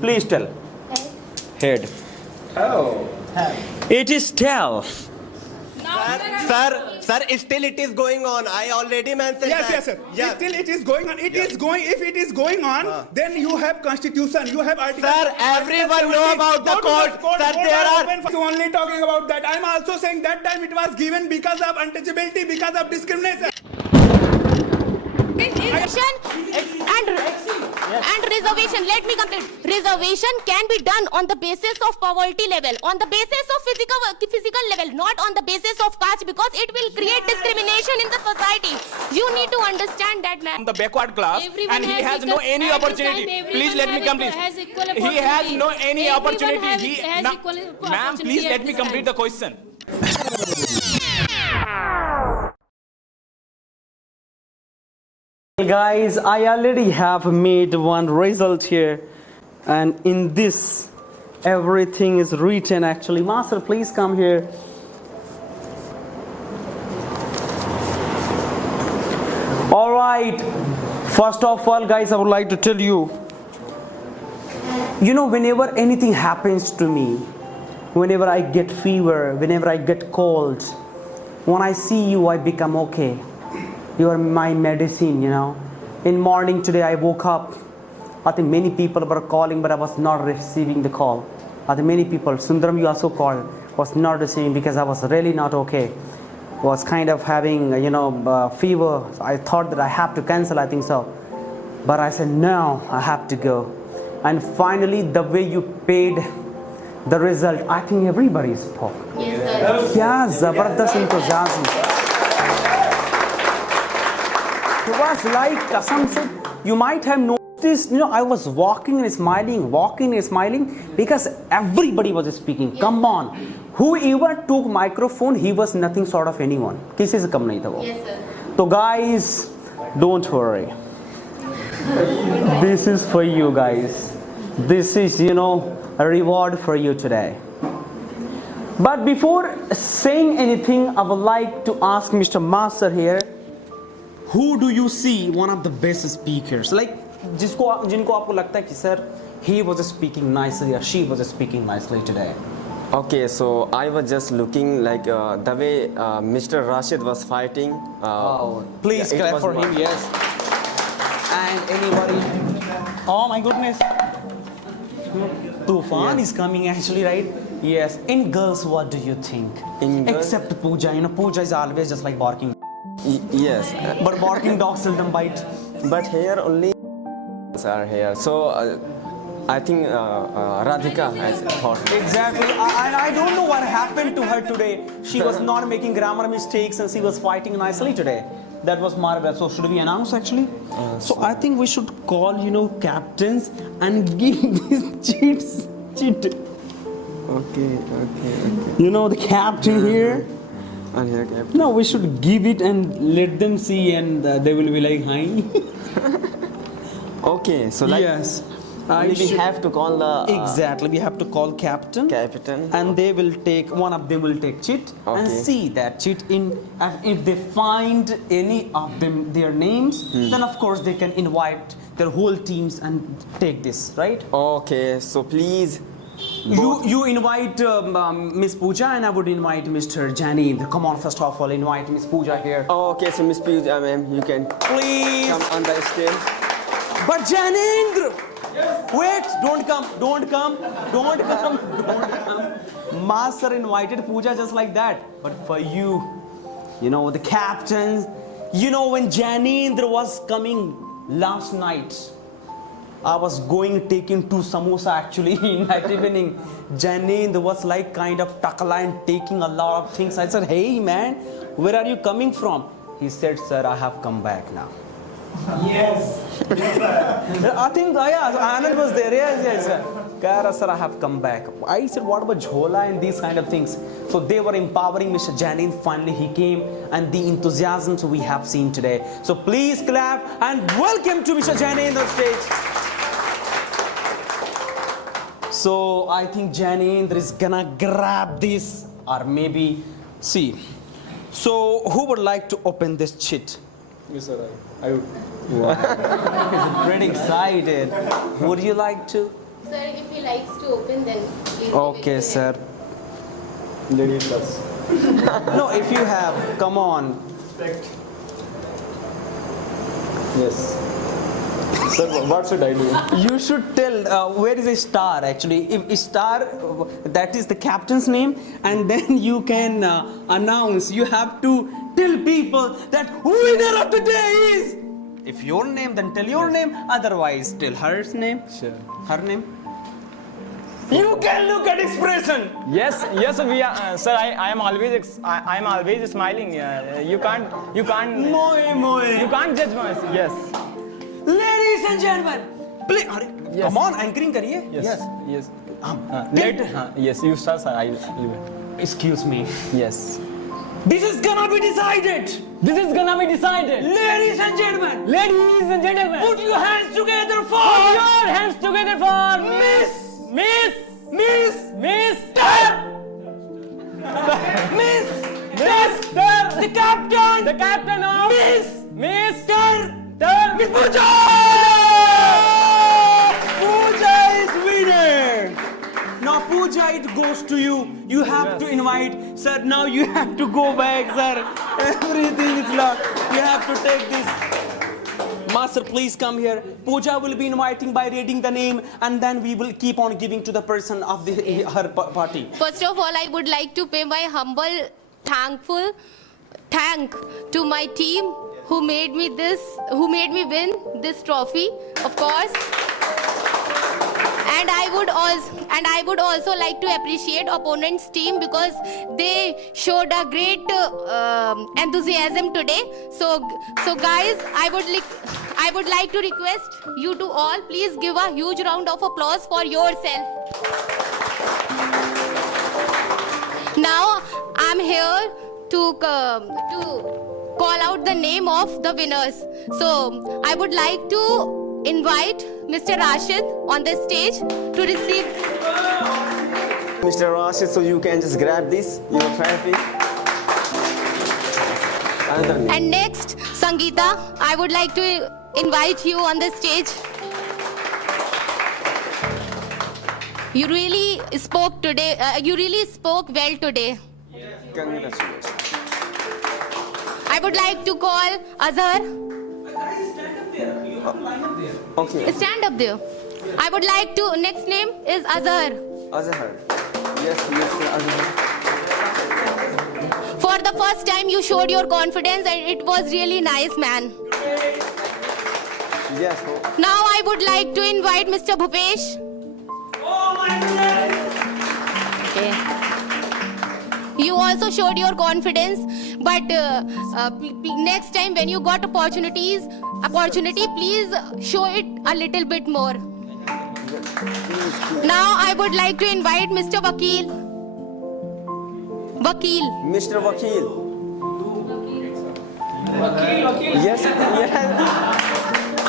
Please tell. Head. Oh. It is tail. Sir, still it is going on. I already mentioned Yes, that. yes, sir. Yes. Still it is going on. It is going. If it is going on, then you have constitution. You have article. Sir, everyone know about the court. court. Sir, there are. Only talking about that. I'm also saying that time it was given because of untouchability, because of discrimination. And reservation, let me complete. Reservation can be done on the basis of poverty level, on the basis of physical level, not on the basis of caste, because it will create discrimination in the society. You need to understand that, ma'am. The backward class, Everyone and he has has no equal- any at this opportunity. time, Please let me complete. has equal He has no any Everyone opportunity. has Ma'am, equal ma'am, opportunity please at let me this complete time. the question. Guys, I already have made one result here, and in this everything is written actually. Master, please come here. All right, first of all, guys, I would like to tell you, whenever anything happens to me, whenever I get fever, whenever I get cold, when I see you, I become okay. You are my medicine, In morning today, I woke up. I think many people were calling, but I was not receiving the call. I think many people, Sundaram, you also called, was not receiving because I was really not okay. Was kind of having, fever. I thought that I have to cancel, I think so. But I said, no, I have to go. And finally, the way you paid the result, I think everybody spoke. Yes, sir. Yeah, Zabardast enthusiasm. It was like Kasam said, you might have noticed, I was walking and smiling because everybody was speaking. Come on. Whoever took microphone, he was nothing sort of anyone. किसी से कम नहीं था वो. Yes, sir. So guys, don't worry. This is for you guys. This is, a reward for you today. But before saying anything, I would like to ask Mr. Master here, who do you see one of the best speakers? Like, जिनको आपको लगता है कि sir, he was speaking nicely or she was speaking nicely today. Okay, so I was just looking like the way Mr. Rashid was fighting. Please yeah, it clap was for one- him, yes. And anybody? Oh my goodness. Tufan is coming actually, right? Yes. In girls, what do you think? In girls? Except Pooja. Pooja is always just like barking. Yes, But barking dogs seldom bite. but here only are here. So I think Radhika has thought. Exactly. I don't know what happened to her today. She was not making grammar mistakes and she was fighting nicely today. That was marvelous. So should we announce actually? So I think we should call, captains and give these cheat. Okay. The captain here. And here, Captain. No, we should give it and let them see, and they will be like, hi. Okay, so like Yes. we have to call the Exactly. We have to call captain. captain. And they will take, one of them will take cheat and Okay. see that cheat if they find any of them, their names, then of course they can invite their whole teams and take this, right? Okay, so please. You invite Miss Pooja and I would invite Mr. Janine. Come on, first of all, invite Miss Pooja here. Okay, so Miss Pooja, ma'am, you can Please. come on the stage. But Janindra! Wait, don't come. Master invited Pooja just like that. But for you, the captains, when Janindra was coming last night, I was taking 2 samosa actually in that evening. Janindra was like kind of takala and taking a lot of things. I said, hey man, where are you coming from? He said, sir, I have come back now. Yes. I think, Anand was there. Yes. Kara, sir, I have come back. I said, what about Jhola and these kind of things? So they were empowering Mr. Janin. Finally, he came, and the enthusiasm we have seen today. So please clap and welcome to Mr. Janin on stage. So I think Janindra is gonna grab this, or maybe see. So who would like to open this chit? Yes, sir. I would. He's pretty excited. Would you like to? Sir, if he likes to open, then please. Okay, sir. Ladies first. No, if you have, come on. Yes. Sir, what should I do? You should tell where is a star actually. If a star, that is the captain's name, and then you can announce. You have to tell people that winner of the day is. If your name, then tell your name. Otherwise, tell her name. Sure. Her name. You can look at expression. Yes, we are, sir. I am always smiling. You can't. Moe. You can't judge me. Yes. Ladies and gentlemen, please. Yes. Come on, anchoring kariye. Yes. Later. Yes, you start, sir. I. Excuse me. Yes. This is gonna be decided. This is gonna be decided. Ladies and gentlemen, Ladies and gentlemen, put your hands together for put your hands together for Miss Miss the captain, the captain of Miss Pooja. Pooja is winner. Now Pooja, it goes to you. You have to invite, sir. Now you have to go back, sir. Everything is locked. You have to take this. Master, please come here. Pooja will be inviting by reading the name, and then we will keep on giving to the person of her party. First of all, I would like to pay my humble thank to my team who made me win this trophy, of course. And I would also like to appreciate opponent's team because they showed a great enthusiasm today. So guys, I would like to request you to all please give a huge round of applause for yourself. Now I'm here to call out the name of the winners. So I would like to invite Mr. Rashid on the stage to receive. Mr. Rashid, so you can just grab this, your trophy. Another name. And next, Sangeeta, I would like to invite you on the stage. You really spoke today. You really spoke well today. Congratulations. I would like to call Azhar. Okay. Stand up there. I would like to. Next name is Azhar. Azhar. Yes, Azhar. For the first time, you showed your confidence, and it was really nice, man. Yes. Now I would like to invite Mr. Bhupesh. Okay. You also showed your confidence, but next time when you got opportunity, please show it a little bit more. Now I would like to invite Mr. Vakil. Mr. Vakil. Yes.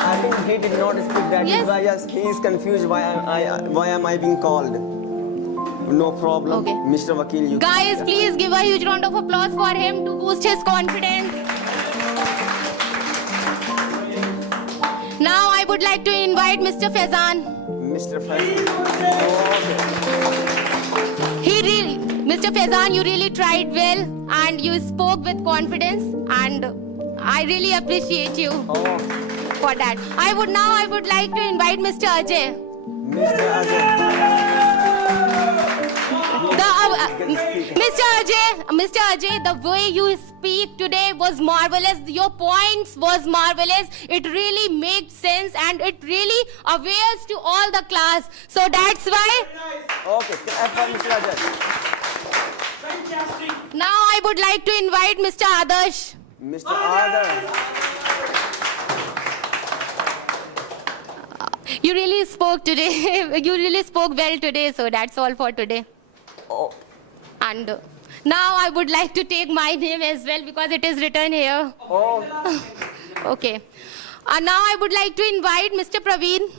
I think he did not speak that. Yes. Yes, he is confused why am I being called. No problem. Okay. Mr. Vakil, you Guys, please give a huge round of applause for him to boost his confidence. Now I would like to invite Mr. Faizan. Mr. Faisal. Mr. Faizan, you really tried well and you spoke with confidence, and I really appreciate you for that. I would like to invite Mr. Ajay. Mr. Ajay. Mr. Ajay, the way you speak today was marvelous. Your points was marvelous. It really made sense and it really avails to all the class. So that's why. Okay, clap for Mr. Ajay. Now I would like to invite Mr. Adarsh. Mr. Adarsh. You really spoke today. You really spoke well today. So that's all for today. Oh. And now I would like to take my name as well because it is written here. Oh. Okay. Now I would like to invite Mr. Praveen.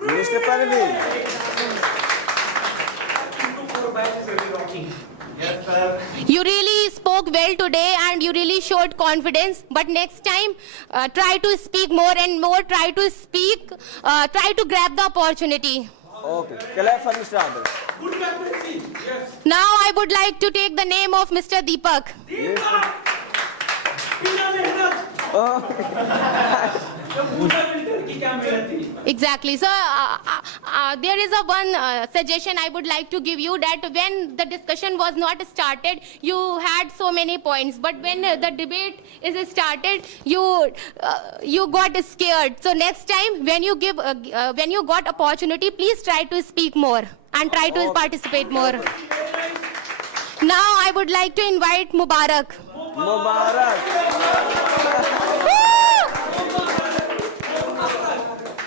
Mr. Parveen. You really spoke well today and you really showed confidence. But next time, try to speak more and more. Try to grab the opportunity. Okay. Clap for Mr. Adarsh. Now I would like to take the name of Mr. Deepak. Exactly. So there is a one suggestion I would like to give you, that when the discussion was not started, you had so many points, but when the debate is started, you got scared. So next time when you got opportunity, please try to speak more and try to participate more. Now I would like to invite Mubarak. Mubarak.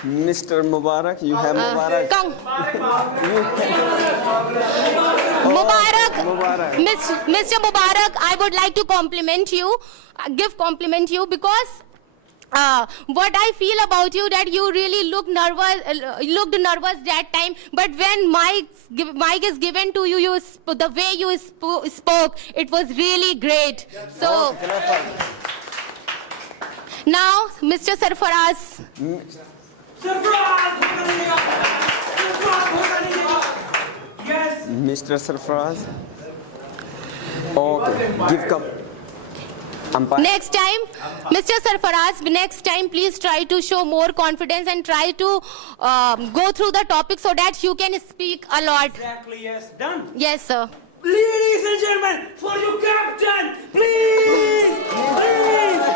Mr. Mubarak, you have Mubarak. Come. Mubarak. Mubarak. Mr. Mubarak, I would like to compliment you, compliment you, because what I feel about you, that you really looked nervous that time, but when mic is given to you, the way you spoke, it was really great. So now, Mr. Sarfaraz. Mr. Sarfaraz. Okay. Give cup. Umpire. Next time, Mr. Sarfaraz, next time please try to show more confidence and try to go through the topic so that you can speak a lot. Exactly, yes. Done. Yes, sir. Ladies and gentlemen, for you, Captain, please, please.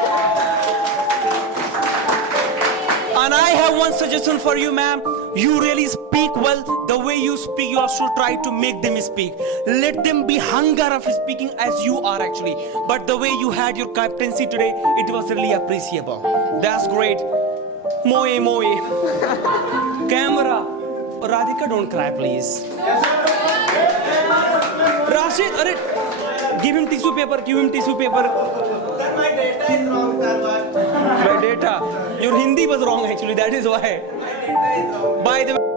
And I have one suggestion for you, ma'am. You really speak well. The way you speak, you also try to make them speak. Let them be hunger of speaking as you are actually. But the way you had your captaincy today, it was really appreciable. That's great. Moe, moe. Camera. Radhika, don't cry, please. Rashid, give him tissue paper, give him tissue paper. Sir, my data is wrong, sir. My data. Your Hindi was wrong actually, that is why. My data is wrong. By the way,